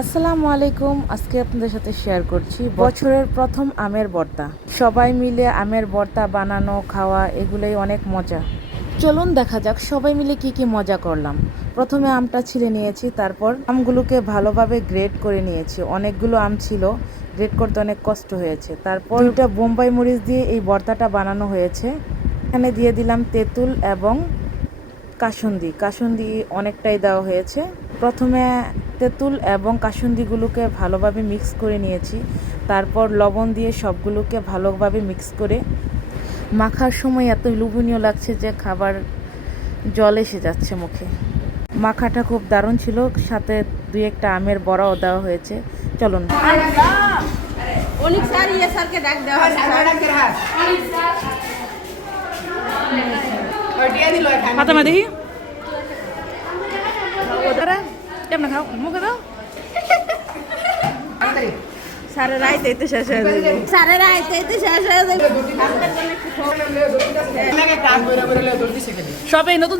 আসসালামু আলাইকুম। আজকে আপনাদের সাথে শেয়ার করছি বছরের প্রথম আমের ভর্তা। সবাই মিলে আমের ভর্তা বানানো খাওয়া এগুলোই অনেক মজা। চলুন দেখা যাক সবাই মিলে কি কি মজা করলাম। প্রথমে আমটা ছিলে নিয়েছি, তারপর আমগুলোকে ভালোভাবে গ্রেড করে নিয়েছি। অনেকগুলো আম ছিল, গ্রেড করতে অনেক কষ্ট হয়েছে। তারপর দুইটা বোম্বাই মরিচ দিয়ে এই ভর্তাটা বানানো হয়েছে। এখানে দিয়ে দিলাম তেঁতুল এবং কাসুন্দি অনেকটাই দেওয়া হয়েছে। প্রথমে তেঁতুল এবং কাসুন্দিগুলোকে ভালোভাবে মিক্স করে নিয়েছি। তারপর লবণ দিয়ে সবগুলোকে ভালোভাবে মিক্স করে মাখার সময় এত লোভনীয় লাগছে যে খাবার জল এসে যাচ্ছে মুখে। মাখাটা খুব দারুণ ছিল, সাথে দুই একটা আমের বড়াও দেওয়া হয়েছে। চলুন ফাতেমা দেখি কেমন খাও মুখে দাও। সারা রাইতে এতে শেষ হয়ে যাবে, সারা রাইতে এতে শেষ হয়ে যাবে। সবাই নতুন